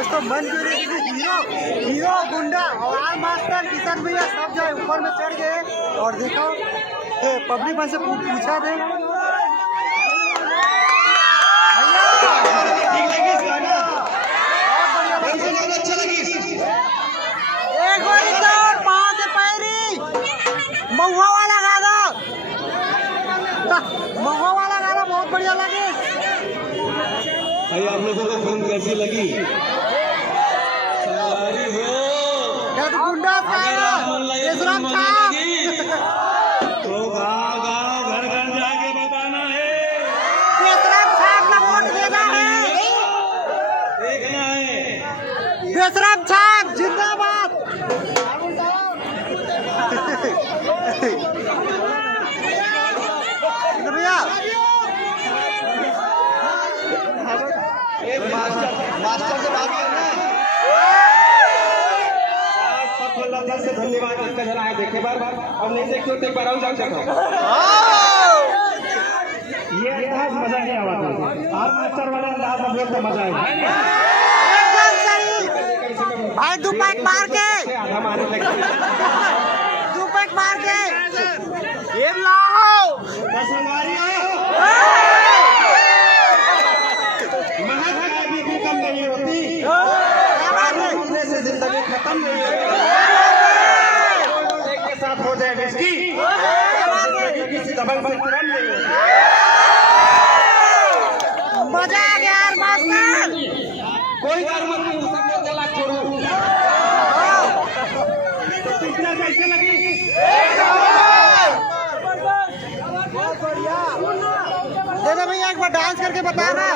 दोस्तों मन क्यों नहीं हीरो हीरो गुंडा और आर मास्टर किशन भैया सब जो है ऊपर में चढ़ गए और देखो पब्लिक में से पूछा थे महुआ वाला गाना बहुत बढ़िया लगे। भाई आप लोगों को फिल्म कैसी लगी? गुंडा तो गाँव गाँव घर घर जाके बताना है, वोट देना है, देखना है। बेसराम छाप जिंदाबाद। भैया मास्टर से बात करना है। से धन्यवाद आपका जरा आए देखे बार और नहीं देखते तो एक बार और जाओ देखो। ये अंदाज मजा नहीं आवा था आप मास्टर वाला अंदाज हम लोग को मजा आएगा। भाई दो पैक मार के आधा मारने लगे, दो पैक मार के ये लाओ महक भी कम नहीं होती, से जिंदगी खत्म नहीं होती। एक के साथ हो जाए इसकी किसी डबल नहीं मजा आ गया यार मास्टर। कोई डर मत नहीं, सब चला छोड़ो। पिछला कैसे लगी? दे दो भैया एक बार डांस करके बताना।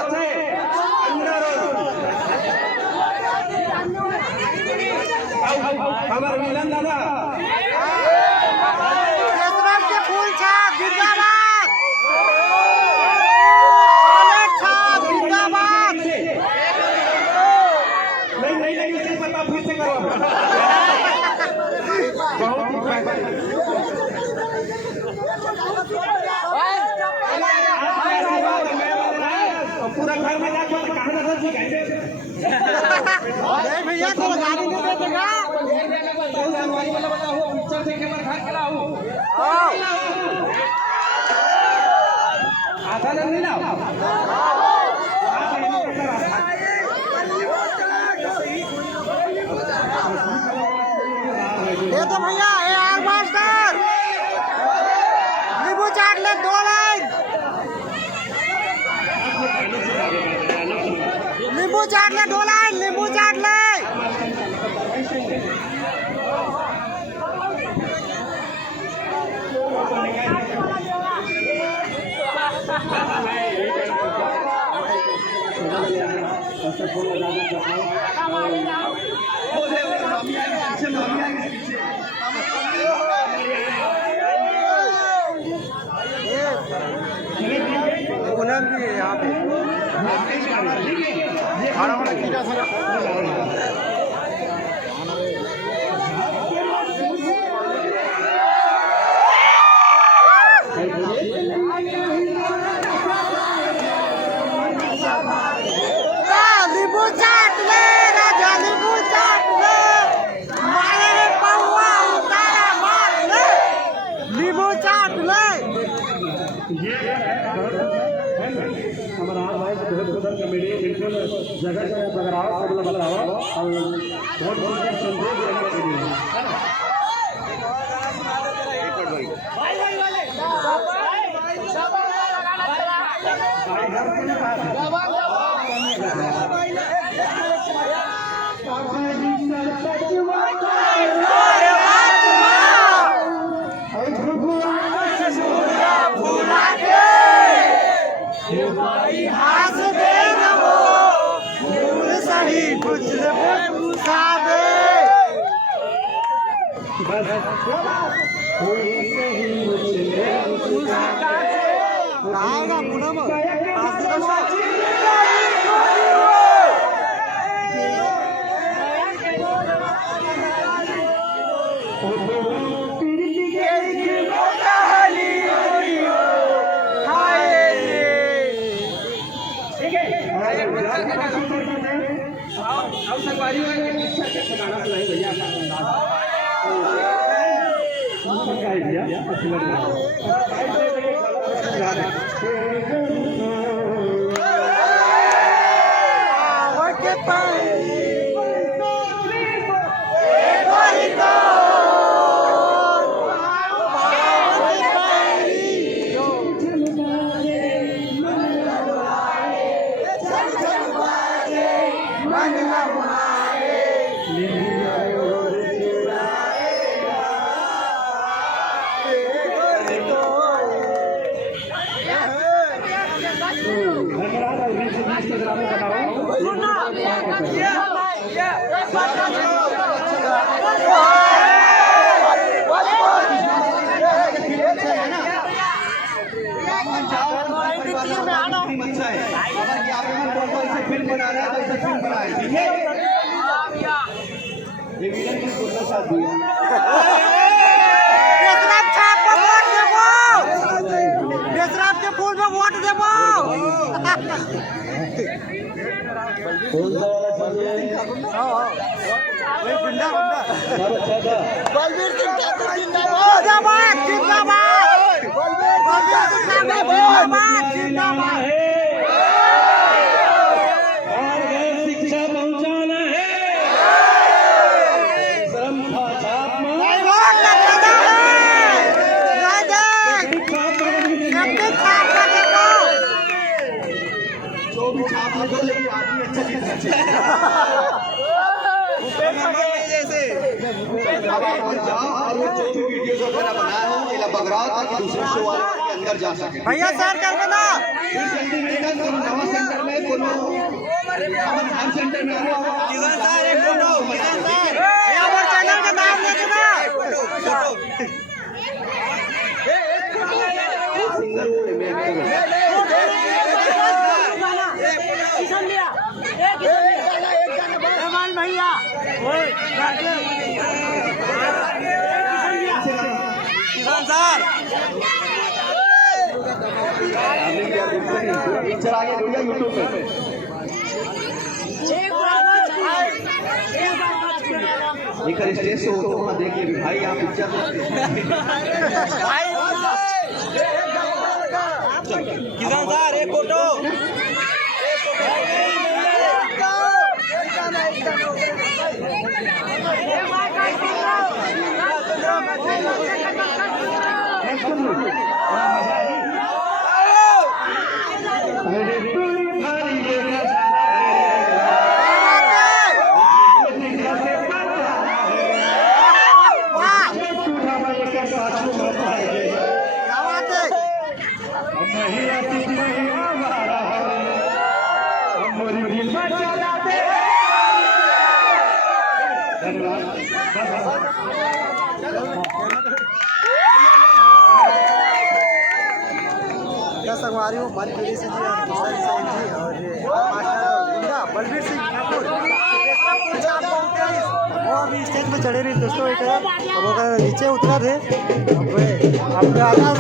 हमारे मिलन दादा के फूल छाप जिंदाबाद, छाप जिंदाबाद। नहीं नहीं नहीं उसे पता फिर से करो। बहुत पूरा घर में जाके कहाँ नजर सिखाएंगे भैया तो गाड़ी नहीं दे देगा। आधा नहीं लाओ दे दो भैया ए आर मास्टर नींबू चाट ले 2 लाइन, नींबू चाट ले 2 लाइन, नींबू चाट ले। पूनम भी है यहाँ पे खाना वाना खींचा सारा। नींबू चाट ले राजा, नींबू चाट ले, मारे रे पौआ उतारा मार ले, नींबू चाट ले। हमारा भाई से बहुत सुंदर कमेडी बिल्कुल जगह जगह पकड़ाओ, सब लोग बताओ और बहुत बहुत संदेश देने के लिए है ना। हाथ दे न वो फूल सही कुछ पूछा दे। आएगा पूनम अब संगवारी वाले अच्छा अच्छा गाना सुनाई भैया भैया अच्छी लग फूल में वोट देवो बलबीर सिंह ठाकुर जिंदाबाद जिंदाबाद बलबीर सिंह ठाकुर जिंदाबाद शिक्षा पहुंचाना है जो भी छाप लगो लेकिन आदमी अच्छा जैसे और वो जो भी वीडियोस वगैरह बनाया हो ये बगराव ताकि दूसरे शो वाले के अंदर जा सके भैया सर कर देना फिर जल्दी मिलेगा नवा सेंटर में कोनो हम सेंटर में किसान सर एक फोटो किसान सर भैया और चैनल का नाम दे देना सिंगर वो किसान लिया एक गाना भैया किसान सर पिक्चर आगे ढूंढा यूट्यूब पे एक स्टेज से होतो वहाँ देखिए भाई आप पिक्चर किसान सर एक फोटो संगवारी हूँ हमारी पीढ़ी से जी और किशन सिंह जी और मास्टर गुंडा बलबीर सिंह ठाकुर वो अभी स्टेज पे चढ़े रहे दोस्तों एक अब वो नीचे उतरा थे अब आधा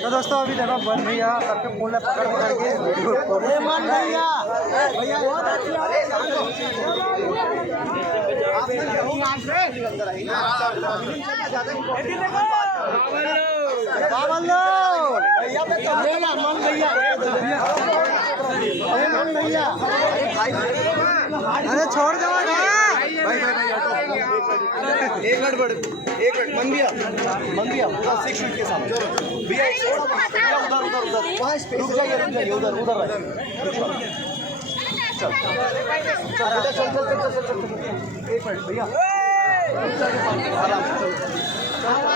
तो दोस्तों अभी देखो बन भैया सबके फूल पकड़ पकड़ के मन भैया अरे छोड़ दो भाई एक मिनट मन गया 6 फीट के साथ भैया उधर वहाँ रुक जाइए उधर चल चल चल चल चल चल चल एक मिनट भैया आराम से चलो